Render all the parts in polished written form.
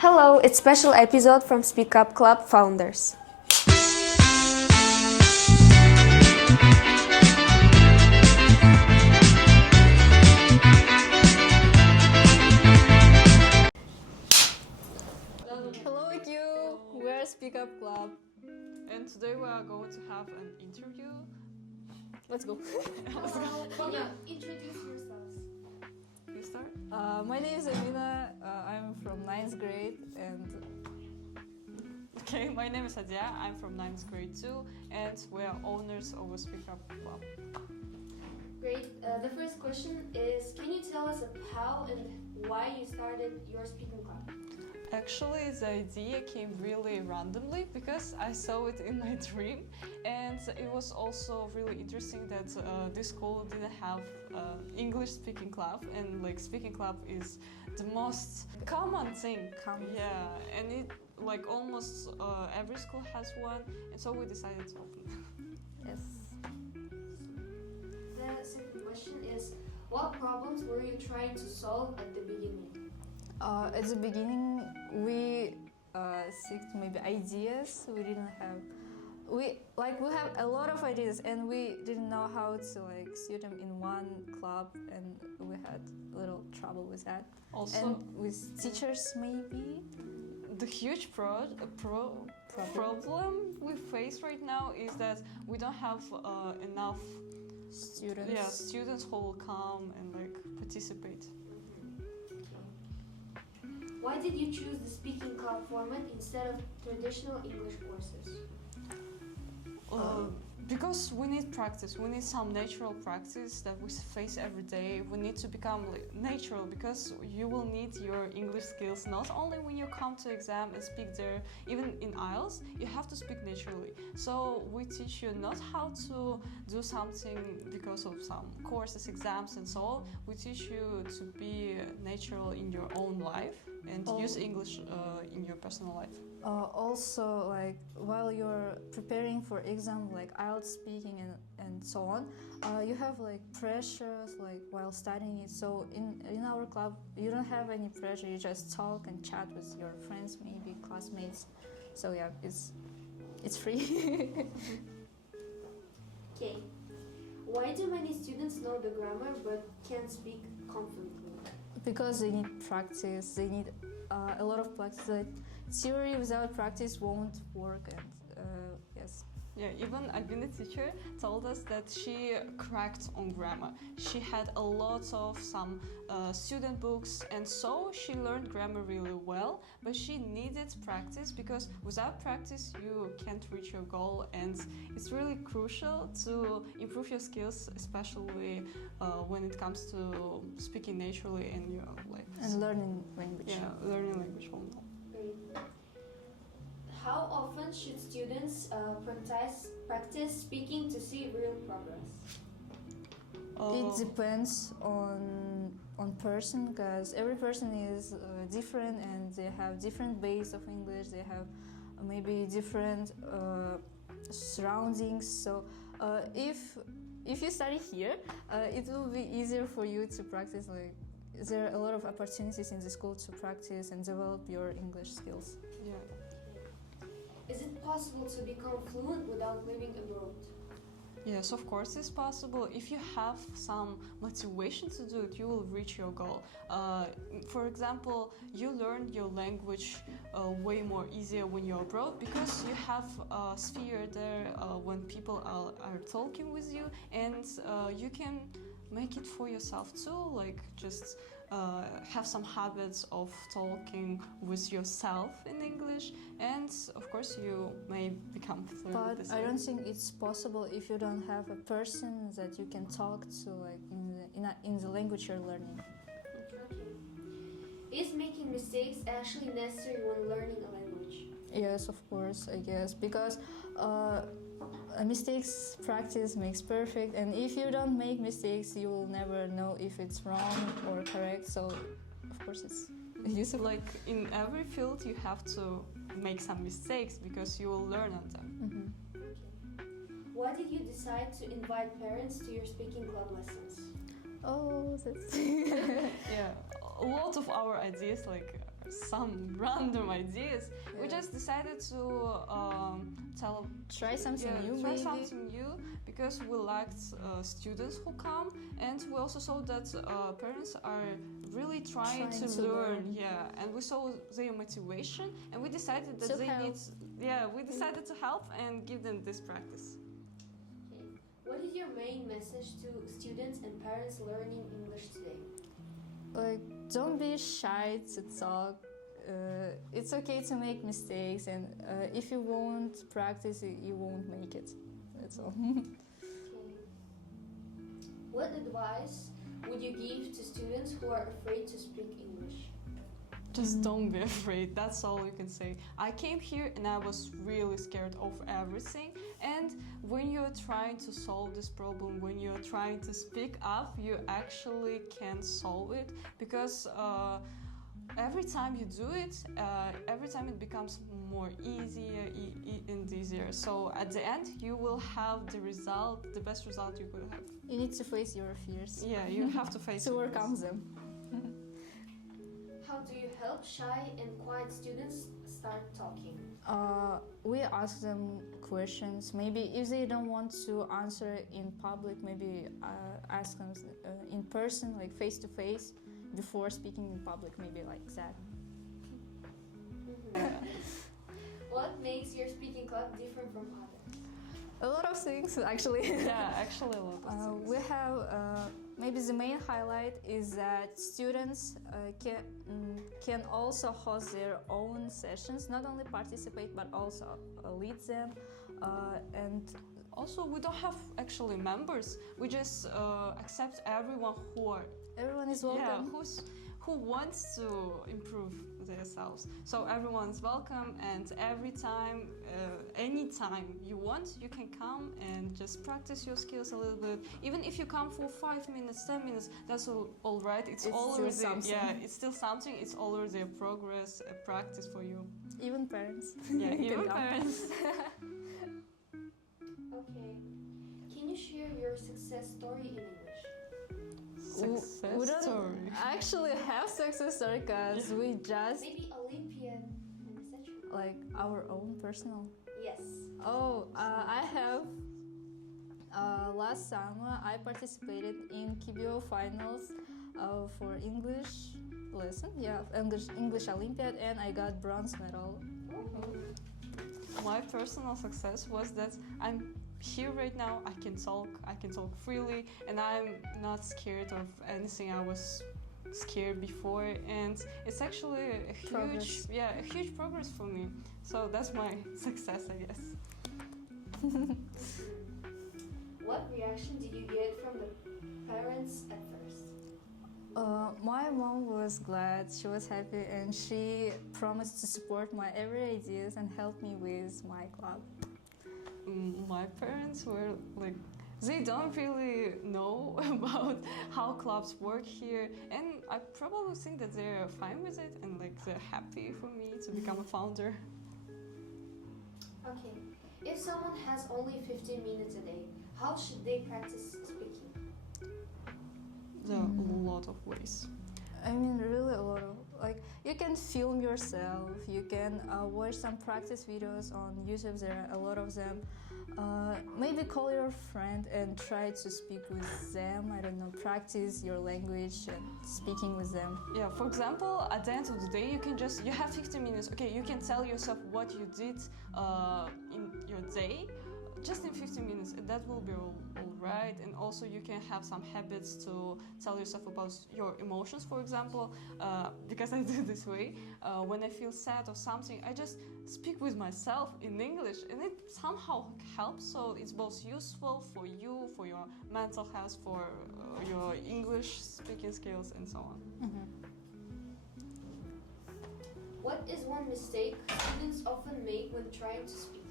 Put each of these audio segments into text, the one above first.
Hello, it's special episode from Speak Up Club founders. Hello AitaiQ, we're Speak Up Club. And today we are going to have an interview. Let's go. Can you introduce yourselves? You start? My name is Amina, I'm from 9th grade and Okay, my name is Adia, I'm from 9th grade too, and we are owners of a Speak Up Club. Great. The first question is, can you tell us how and why you started your speaking club? Actually, the idea came really randomly because I saw it in my dream, and it was also really interesting that this school didn't have English speaking club, and like speaking club is the most common thing. Yeah, and it like almost every school has one, and so we decided to open. yes. The second question is, what problems were you trying to solve at the beginning? At the beginning we seeked maybe ideas. We didn't have we have a lot of ideas and we didn't know how to like suit them in one club, and we had a little trouble with that. Also, And with teachers maybe. the huge problem we face right now is that we don't have enough students who will come and like participate. Why did you choose the speaking club format instead of traditional English courses? Because we need practice. We need some natural practice that we face every day. We need to become natural because you will need your English skills not only when you come to exam and speak there, even in IELTS, you have to speak naturally. So we teach you not how to do something because of some courses, exams and so on. We teach you to be natural in your own life and use English in your personal life. Also, like while you're preparing for exam, like IELTS speaking and so on, you have like pressures like while studying it. So in our club, you don't have any pressure. You just talk and chat with your friends, maybe classmates. So yeah, it's free. Okay. Why do many students know the grammar but can't speak confidently? Because they need practice. They need a lot of practice. Like, theory without practice won't work, and yes. Yeah, even Albina teacher told us that she cracked on grammar. She had a lot of some student books, and so she learned grammar really well, but she needed practice because without practice you can't reach your goal, and it's really crucial to improve your skills, especially when it comes to speaking naturally and your like And learning language. Yeah, learning language. Great. How often should students practice speaking to see real progress? It depends on person, because every person is different and they have different base of English. They have maybe different surroundings. So if you study here, it will be easier for you to practice. Like there are a lot of opportunities in the school to practice and develop your English skills. Yeah. Is it possible to become fluent without living abroad? Yes, of course it's possible. If you have some motivation to do it, you will reach your goal. For example, you learn your language way more easier when you're abroad because you have a sphere there when people are talking with you, and you can make it for yourself too, like just have some habits of talking with yourself in English, and of course you may become fluent. But I don't think it's possible if you don't have a person that you can talk to, like in the language you're learning. Okay. Is making mistakes actually necessary when learning a language? Yes, of course, I guess, because mistakes practice makes perfect, and if you don't make mistakes, you will never know if it's wrong or correct. So, of course, it's useful. Like in every field, you have to make some mistakes because you will learn on them. Mm-hmm. Why did you decide to invite parents to your speaking club lessons? Oh, that's Yeah, a lot of our ideas like some random ideas. We just decided to Try something new, try maybe. something new because we liked students who come, and we also saw that parents are really trying to learn. Yeah, and we saw their motivation, and we decided that To they help. need. Yeah, we decided to help and give them this practice. Okay. What is your main message to students and parents learning English today? Like, don't be shy to talk. It's okay to make mistakes, and if you won't practice it, you won't make it. That's all. Okay. What advice would you give to students who are afraid to speak English? Just don't be afraid. That's all you can say. I came here and I was really scared of everything. And when you're trying to solve this problem, when you're trying to speak up, you actually can solve it because every time you do it, every time it becomes more easier and easier. So at the end, you will have the result, the best result you could have. You need to face your fears. Yeah, you have to face To it. overcome them. How do you help shy and quiet students start talking? We ask them questions. Maybe if they don't want to answer in public, maybe ask them in person, like face to face, before speaking in public, maybe like that. What makes your speaking club different from others? A lot of things, actually. Yeah, actually a lot of things. We have maybe the main highlight is that students can also host their own sessions, not only participate but also lead them, and Also, we don't have actually members. We just accept everyone everyone is welcome. who wants to improve themselves. So everyone's welcome, and every time, anytime you want, you can come and just practice your skills a little bit. Even if you come for 5 minutes, 10 minutes, that's all right. It's already still something. Yeah, it's still something. It's already a progress, a practice for you. Even parents. Yeah, can even come. parents. Okay. Can you share your success story in English? Success We don't story. actually have success story because we just Maybe Olympian and etc. like our own personal. Yes. Oh, I have. Last summer, I participated in KBO finals for English lesson. Yeah, English Olympiad, and I got bronze medal. My personal success was that I'm here right now. I can talk freely, and I'm not scared of anything I was scared before, and it's actually a Progress. huge progress for me. So that's my success, I guess. What reaction did you get from the parents at first? My mom was glad, she was happy, and she promised to support my every ideas and help me with my club. My parents were like, they don't really know about how clubs work here, and I probably think that they're fine with it and like they're happy for me to become a founder. Okay. If someone has only 15 minutes a day, how should they practice speaking? There are a lot of ways. I mean, really a lot of, like, you can film yourself, you can watch some practice videos on YouTube, there are a lot of them. Maybe call your friend and try to speak with them, I don't know, practice your language and speaking with them. Yeah, for example, at the end of the day, you have 15 minutes. Okay, you can tell yourself what you did in your day, just in 15 minutes, and that will be all right. And also you can have some habits to tell yourself about your emotions, for example, because I do this way. When I feel sad or something, I just speak with myself in English, and it somehow helps. So it's both useful for you, for your mental health, for your English speaking skills, and so on. What is one mistake students often make when trying to speak?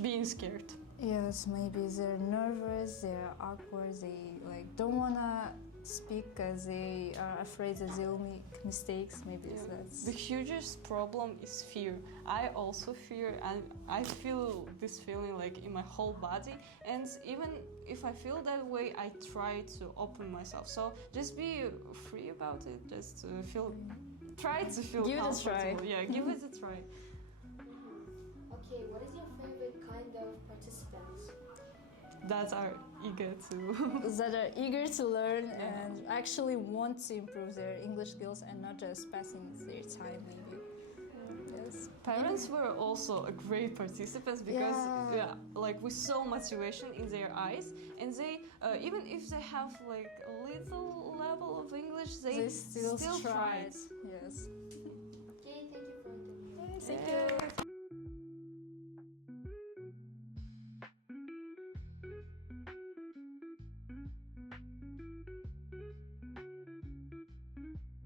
Being scared. Yes, maybe they're nervous, they're awkward, they like don't wanna speak because they are afraid that they'll make mistakes. Maybe Yeah. that's The hugest problem is fear. I also fear, and I feel this feeling like in my whole body. And even if I feel that way, I try to open myself. So just be free about it. Just feel try to feel Give it a comfortable. try. Yeah, give it a try. Okay, what is your favorite kind of participants? That are eager to. That are eager to learn and actually want to improve their English skills and not just passing their time maybe. Yes. Parents were also a great participants because like we saw motivation in their eyes, and they even if they have like a little level of English, they They still tried. Yes. Okay, thank you for the interview. Thank you.